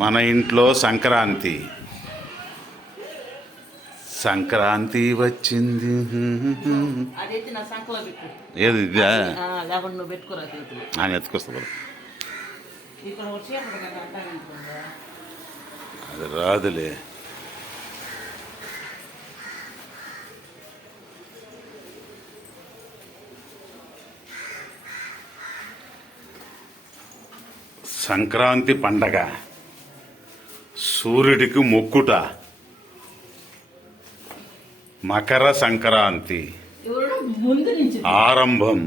మన ఇంట్లో సంక్రాంతి సంక్రాంతి వచ్చింది. ఏది ఇదా ఆయన ఎత్తుకొస్తా అది రాదులే. సంక్రాంతి పండగ సూర్యుడికి మొక్కుట. మకర సంక్రాంతి ఆరంభం.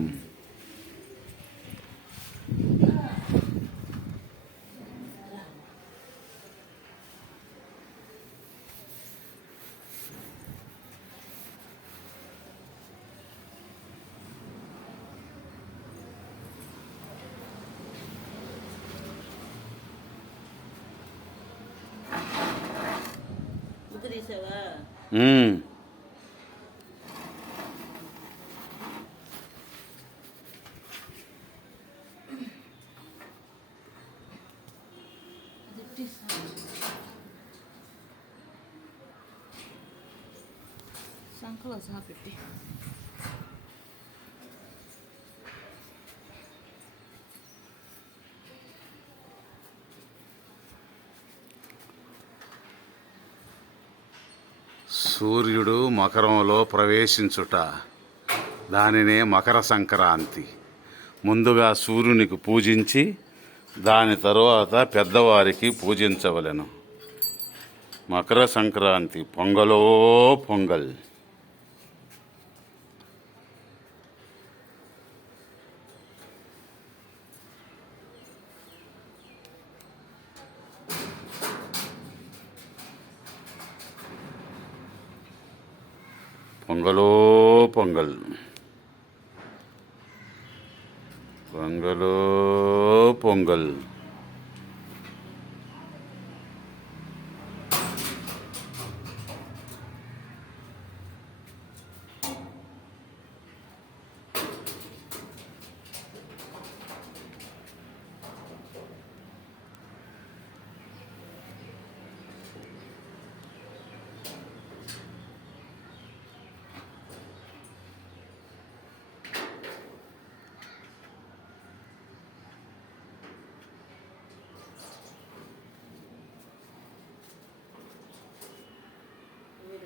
సంకలో సాపెట్టి సూర్యుడు మకరంలో ప్రవేశించుట, దానినే మకర సంక్రాంతి. ముందుగా సూర్యునికి పూజించి దాని తరువాత పెద్దవారికి పూజించవలెను. మకర సంక్రాంతి పొంగలో పొంగల్. పొంగలో పొంగల్, పొంగలో పొంగల్.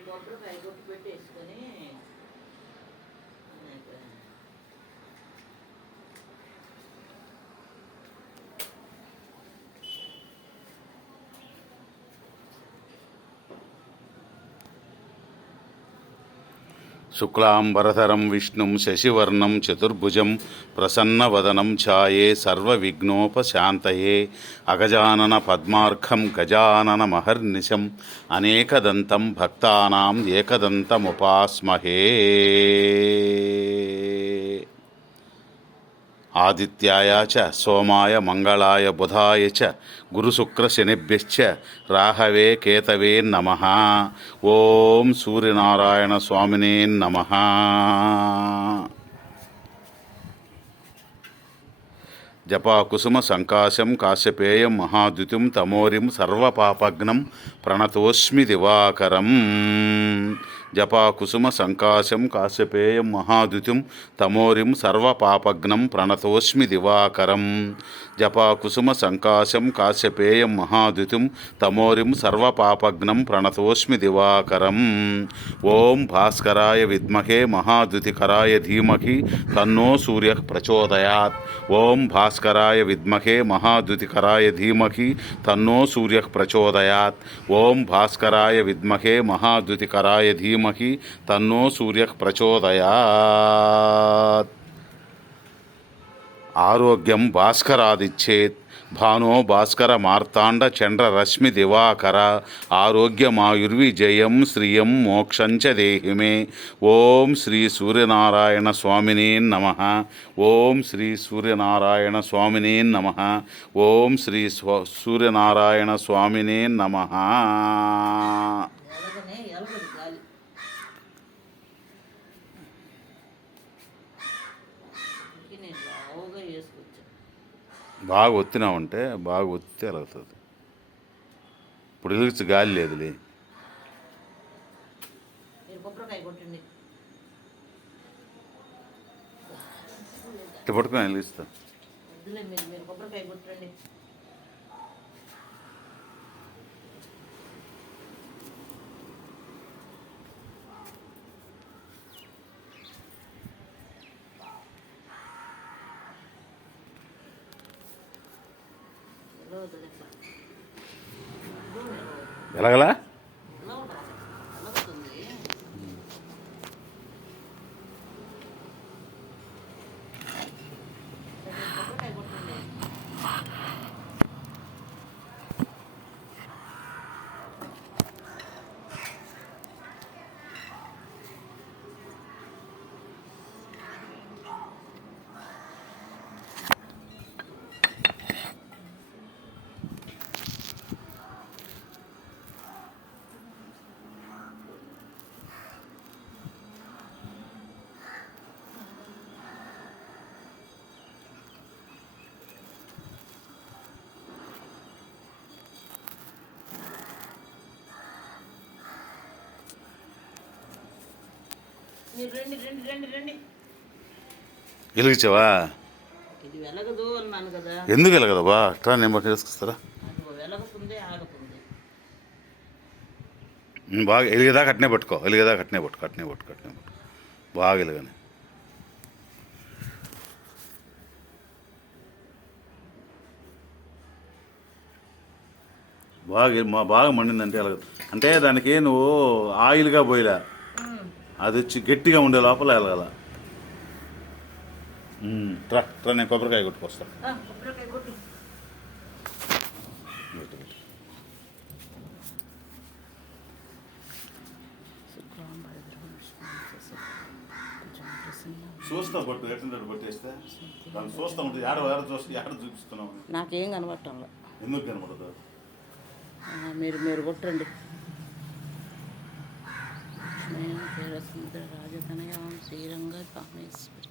కొబ్బరికాయ కొట్టి పెట్టేసుకొని శుక్లాంబరధరం విష్ణుం శశివర్ణం చతుర్భుజం ప్రసన్నవదనం ఛాయే సర్వవిఘ్నోపశాంతయే అగజానన పద్మార్కం గజానన మహర్నిశం అనేకదంతం భక్తానాం ఏకదంతముపాస్మహే. ఆదిత్యాయ చ సోమాయ మంగళాయ బుధాయ చ గురుశుక్రశనిభ్యశ్చ రాహవే కేతవే నమః. ఓం సూర్యనారాయణ స్వామినే నమః. జపాకుసుమ సంకాశం కాశ్యపేయం మహాద్యుతిం తమోరిం సర్వపాపఘ్నం ప్రణతోస్మి దివాకరం. జపాకుసుమ సంకాశం కాశ్యపేయం మహాద్యుతిం తమోరిం సర్వపాపఘ్నం ప్రణతోస్మి దివాకరం. జపాకుసుమ సంకాశం కాశ్యపేయం మహాద్యుతిం తమోరిం సర్వపాపఘ్నం ప్రణతోస్మి దివాకరం. ఓం భాస్కరాయ విద్మహే మహాద్యుతికరాయ ధీమహి తన్నో సూర్య ప్రచోదయాత్. ఓం భాస్కరాయ విద్మహే మహాద్యుతికరాయ ధీమహి తన్నో సూర్య ప్రచోదయాత్. ఓం భాస్కరాయ విద్మహే మహాద్యుతికరాయ ధీమహి తన్నో సూర్య ప్రచోదయాత్. ఆరోగ్యం భాస్కరాదిచ్చేత్. భానో భాస్కర మార్తాండ చంద్ర రశ్మి దివాకర. ఆరోగ్యమాయుర్విజయం శ్రియం మోక్షంచ దేహి మే. ఓం శ్రీ సూర్యనారాయణ స్వామినే నమః. ఓం శ్రీ సూర్యనారాయణ స్వామినే నమః. ఓం శ్రీ సూర్యనారాయణ స్వామినే నమః. బాగా ఒత్తినామంటే బాగా ఒత్తితే వెళ్తుంది. ఇప్పుడు వెలిగించు, గాలి లేదులే. మీరు కొబ్బరికాయ కొట్టండి. ఇట్లా పట్టుకొని వెలిగిస్తా. వద్దులే, మీరు మీరు కొబ్బరికాయ కొట్టండి. ఎలాగలా మీరు రండి రండి రండి రండి. వెలిగించావా? ఇది వెలగదు అన్నాను కదా. ఎందుకు వెలగదబ్బా? అట్లా నేను బట్టి వేసుకొస్తారా? అది వెలగతుంది ఆగుతుంది. బాగా వెలిగేదాకా అట్నే పట్టుకో, వెలిగేదాకా అట్నే పట్టుకో, అట్నే పట్టుకో, అట్నే పట్టుకో, బాగా వెలుగని. బాగా మండిందంటే వెలగదు. అంటే దానికి నువ్వు ఆయిల్గా పోయిలా, అది వచ్చి గట్టిగా ఉండే లోపల వెలగాల. ట్రా ట్రా, నేను కొబ్బరికాయ కొట్టుకొస్తాను. కొబ్బరికాయ కొట్టు. చూస్తా పట్టు, ఎట్లా పట్టేస్తే దాన్ని చూస్తా ఉంటుంది. ఏడ చూపిస్తున్నావు? నాకేం కనబడటం. ఎందుకు కనబడదు? మీరు మీరు కొట్టండి. సముద్ర రాజతనయం శ్రీరంగ కామేశ్వరి.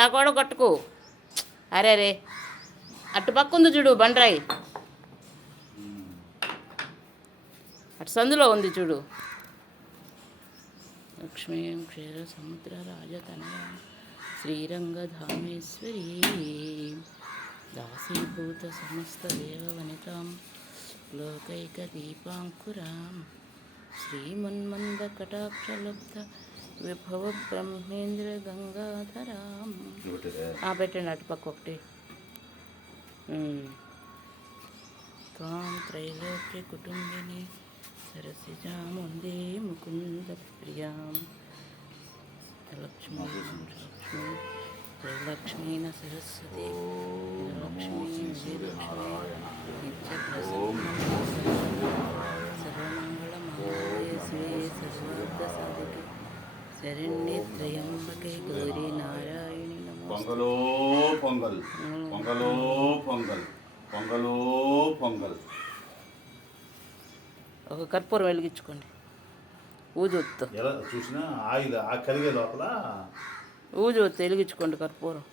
ఆ గోడ కొట్టుకు. అరే రే, అటు పక్క ఉంది చూడు బండరాయి, అటు సందులో ఉంది చూడు. లక్ష్మీం క్షీర సముద్ర రాజతనయం శ్రీరంగధామేశ్వరీ దాసీభూత సమస్త దేవవనితాం లోకైక దీపాంకురాం శ్రీమన్మందకటాక్షలబ్ధ విభవ బ్రహ్మేంద్ర గంగాధరాం. పెట్టండి అటుపక్క ఒకటి. త్వాం త్రైలోక్య కుటుంబిని సరసిజాముందే ముకుంద ప్రియాం లక్ష్మీ లక్ష్మీ శ్రీలక్ష్మీన సరస్వతి లక్ష్మీ శ్రీలక్ష్మీ సర్వమంగళమాంగళ్యే శ్రీ సర్వార్థ సాధికే శరణ్యే త్రయంబకే గౌరీ నారాయణి నమోస్తుతే. పొంగలో పొంగల్, పొంగలో పొంగల్, పొంగలో పొంగల్. ఒక కర్పూరం వెలిగించుకోండి. ఊజొత్తు ఎలా చూసినా ఆయిల్ ఆ కరిగే లోపల ఊజొత్తు వెలిగించుకోండి కర్పూరం.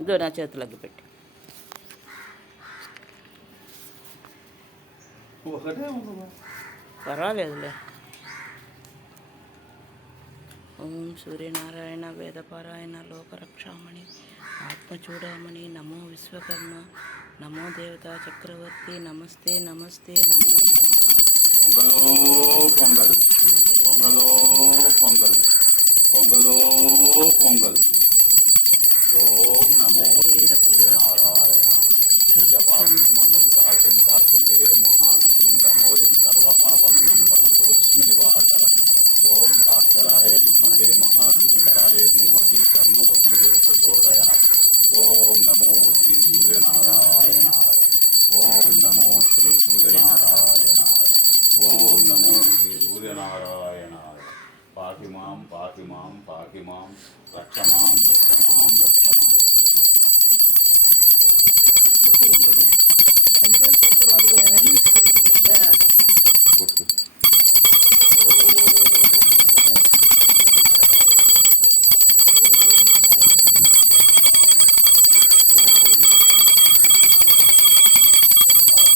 ఇదో నా చేతులకి పెట్టి. ఒకటే పర్వాలేదులే. ఓం సూర్యనారాయణ వేదపారాయణ లోకరక్షామణి ఆత్మచూడామణి నమో విశ్వకర్మ నమో దేవతా చక్రవర్తి నమస్తే నమస్తే నమో నమః. పొంగలో పొంగల్, పొంగలో పొంగల్, పొంగలో పొంగల్. ఓం నమో సూర్యనారాయణాయ. జపాకుసుమ సంకాశం కార్తికేయ మహావితుం తమోదిం సర్వపాపఘ్నం తమతోస్మి దివాకరం. ఓం భాస్కరాయ విద్మహే మహాద్యుతికరాయ ధీమహి తన్నో సూర్యం ప్రచోదయాత్. ఓం నమో శ్రీ సూర్యనారాయణాయ. ఓం నమో శ్రీ సూర్యనారాయణాయ. ఓం నమో శ్రీ సూర్యనారాయణాయ. పాకి మాం పాకి మాం పాకి మాం రక్షమాం రక్షమాం రక్షమాం. కర్పూరం లేదా? ఎంతమంది కర్పూరం అడుగునే గుర్తు. ఓం నమో శ్రీ సూర్యనారాయణ. ఓం నమో శ్రీ సూర్యనారాయణ. ఓం నమో శ్రీ సూర్యనారాయణ.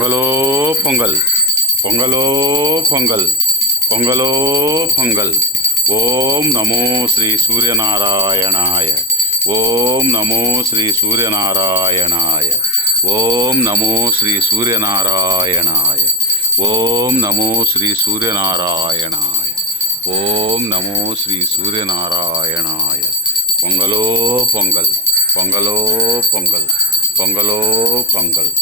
పొంగలో పొంగల్, పొంగలో పొంగల్, పొంగలో పొంగల్. ఓం నమో శ్రీ సూర్యనారాయణాయ. ఓం నమో శ్రీ సూర్యనారాయణాయ. ఓం నమో శ్రీ సూర్యనారాయణాయ. ఓం నమో శ్రీ సూర్యనారాయణాయ. ఓం నమో శ్రీ సూర్యనారాయణాయ. పొంగలో పొంగల్, పొంగలో పొంగల్, పొంగలో పొంగల్.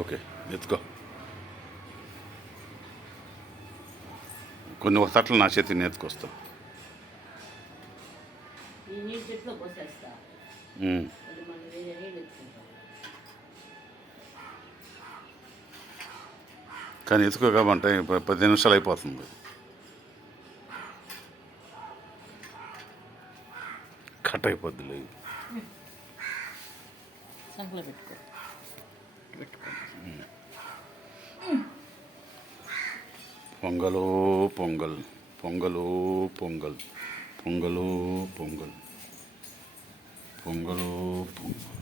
ఓకే, ఎత్తుకో. కొన్ని ఒక తట్లు నా చేతిని ఎత్తుకొస్తా. ఈ నీళ్ళు చెట్లో పోసేస్తా, ఉమ్. అది మళ్ళీ వేరే నీళ్ళు ఎత్తుకుంటాం. కానీ ఎత్తుకోమంటే 10 నిమిషాలు అయిపోతుంది. కట్ అయిపోద్ది లేదు. సంకలో పెట్టుకో, పెట్టుకో. పొంగలో పొంగల్, పొంగలో పొంగల్, పొంగలో పొంగల్, పొంగలో పొంగల్.